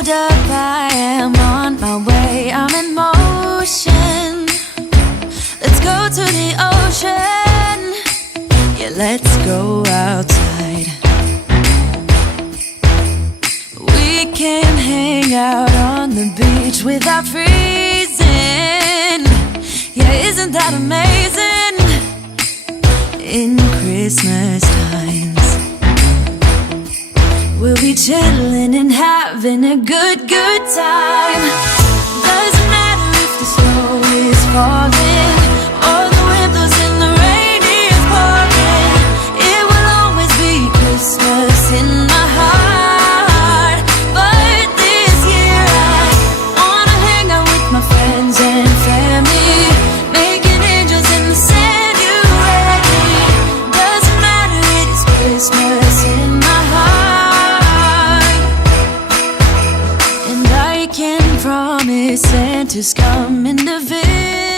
Hold up, I am on my way, I'm in motion. Let's go to the ocean. Yeah, let's go outside. We can hang out on the beach without freezing. Yeah, isn't that amazing? In Christmas times, we'll be chilling and having a good time. Doesn't matter if the snow is falling or the wind blows and the rain is pouring. It will always be Christmas in my heart. But this year I wanna hang out with my friends and family, making angels in the sand. You ready? Doesn't matter, it is Christmas in my heart. And I can promise Santa's coming to visit.